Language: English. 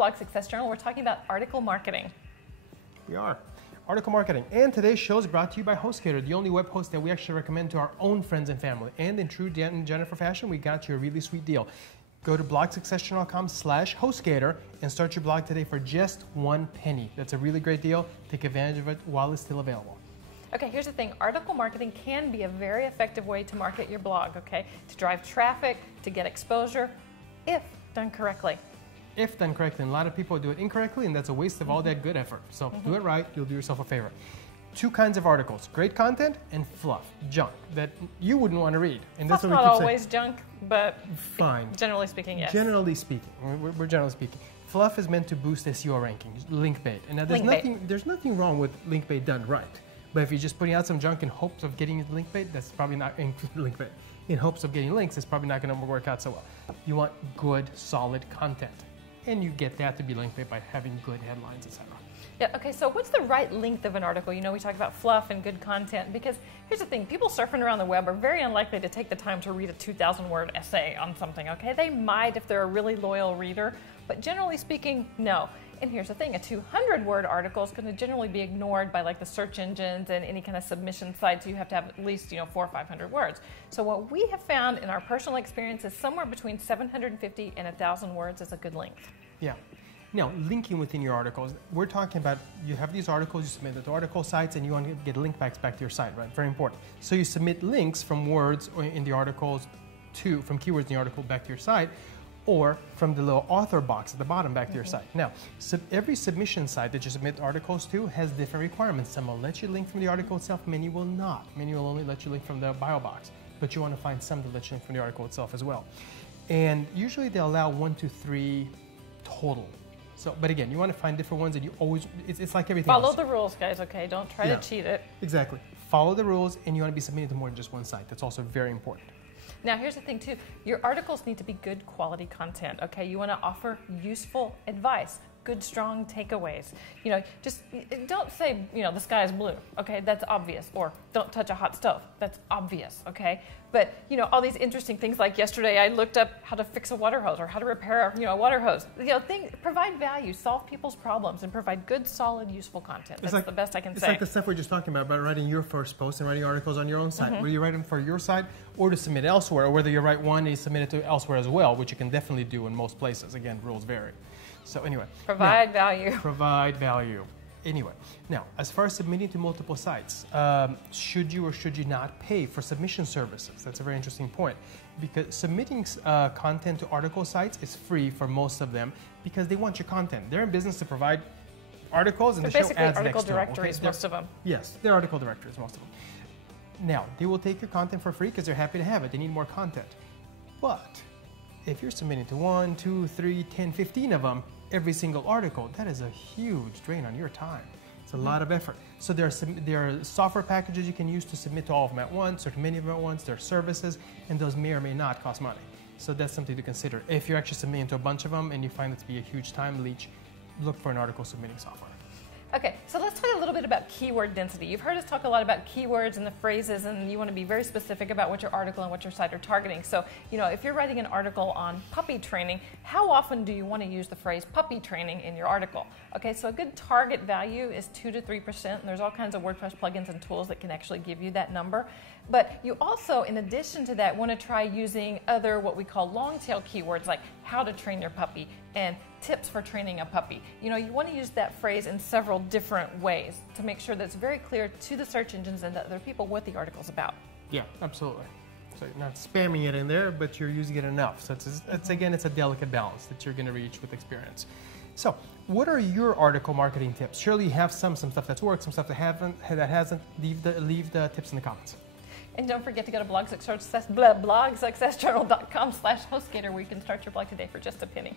Blog Success Journal. We're talking about article marketing. We are. Article marketing. And today's show is brought to you by HostGator, the only web host that we actually recommend to our own friends and family. And in true Dan and Jennifer fashion, we got you a really sweet deal. Go to blogsuccessjournal.com/HostGator and start your blog today for just $1. That's a really great deal. Take advantage of it while it's still available. Okay, here's the thing. Article marketing can be a very effective way to market your blog, okay? To drive traffic, to get exposure, if done correctly. If done correctly. And a lot of people do it incorrectly, and that's a waste of all that good effort. So do it right, you'll do yourself a favor. Two kinds of articles, great content and fluff, junk, that you wouldn't want to read. And that's Fluff's what we not keep always saying. junk, but Fine. Generally speaking, yes. Generally speaking, we're generally speaking. Fluff is meant to boost SEO rankings, link bait. And now there's nothing wrong with link bait done right. But if you're just putting out some junk in hopes of getting link bait, that's probably not link bait. In hopes of getting links, it's probably not going to work out so well. You want good, solid content. And you get that to be link bait by having good headlines, etc. Yeah, okay, so what's the right length of an article? You know, we talk about fluff and good content, because here's the thing, people surfing around the web are very unlikely to take the time to read a 2,000-word essay on something, okay? They might if they're a really loyal reader, but generally speaking, no. And here's the thing, a 200-word article is going to generally be ignored by like the search engines and any kind of submission sites. You have to have at least, 400 or 500 words. So what we have found in our personal experience is somewhere between 750 and 1,000 words is a good length. Yeah. Now, linking within your articles, we're talking about you have these articles, you submit it to article sites, and you want to get link backs back to your site, right? Very important. So you submit links from words in the articles from keywords in the article back to your site, or from the little author box at the bottom back to your site. Now, every submission site that you submit articles to has different requirements. Some will let you link from the article itself, many will not. Many will only let you link from the bio box, but you want to find some that let you link from the article itself as well. And usually they allow 1 to 3 total. So, but again, you want to find different ones, and you always, it's like everything else. Follow the rules, guys, okay? Don't try to cheat it. Exactly. Follow the rules, and you want to be submitting to more than just one site. That's also very important. Now, here's the thing, too. Your articles need to be good quality content, okay? You want to offer useful advice, good, strong takeaways. Just don't say, the sky is blue, okay? That's obvious. Or don't touch a hot stove. That's obvious, okay? But, all these interesting things, like yesterday I looked up how to fix a water hose or how to repair, a water hose. Provide value, solve people's problems, and provide good, solid, useful content. That's the best I can say. It's like the stuff we're just talking about writing your first post and writing articles on your own site. Whether you write them for your site or to submit elsewhere, or whether you write one and you submit it to elsewhere as well, which you can definitely do in most places. Again, rules vary. So anyway. Provide value. Provide value. Anyway, now, as far as submitting to multiple sites, should you or should you not pay for submission services? That's a very interesting point, because submitting content to article sites is free for most of them because they want your content. They're in business to provide articles and to show ads next to them. Basically article directories, most of them. Yes, they're article directories, most of them. Now, they will take your content for free because they're happy to have it. They need more content. But if you're submitting to 1, 2, 3, 10, 15 of them, every single article, that is a huge drain on your time. It's a lot of effort. So there are software packages you can use to submit to all of them at once, or to many of them at once. There are services, and those may or may not cost money. So that's something to consider. If you're actually submitting to a bunch of them and you find it to be a huge time leech, look for an article submitting software. Okay, so let's talk a little bit about keyword density. You've heard us talk a lot about keywords and the phrases, and you want to be very specific about what your article and what your site are targeting. So, if you're writing an article on puppy training, how often do you want to use the phrase puppy training in your article? Okay, so a good target value is 2 to 3%, and there's all kinds of WordPress plugins and tools that can actually give you that number. But you also, in addition to that, want to try using other what we call long tail keywords, like how to train your puppy and tips for training a puppy. You want to use that phrase in several different ways to make sure that it's very clear to the search engines and to other people what the article's about. Yeah, absolutely. So you're not spamming it in there, but you're using it enough. So again, it's a delicate balance that you're going to reach with experience. So what are your article marketing tips? Surely you have some stuff that's worked, some stuff that hasn't. Leave the tips in the comments. And don't forget to go to blogsuccessjournal.com/HostGator, where you can start your blog today for just a penny.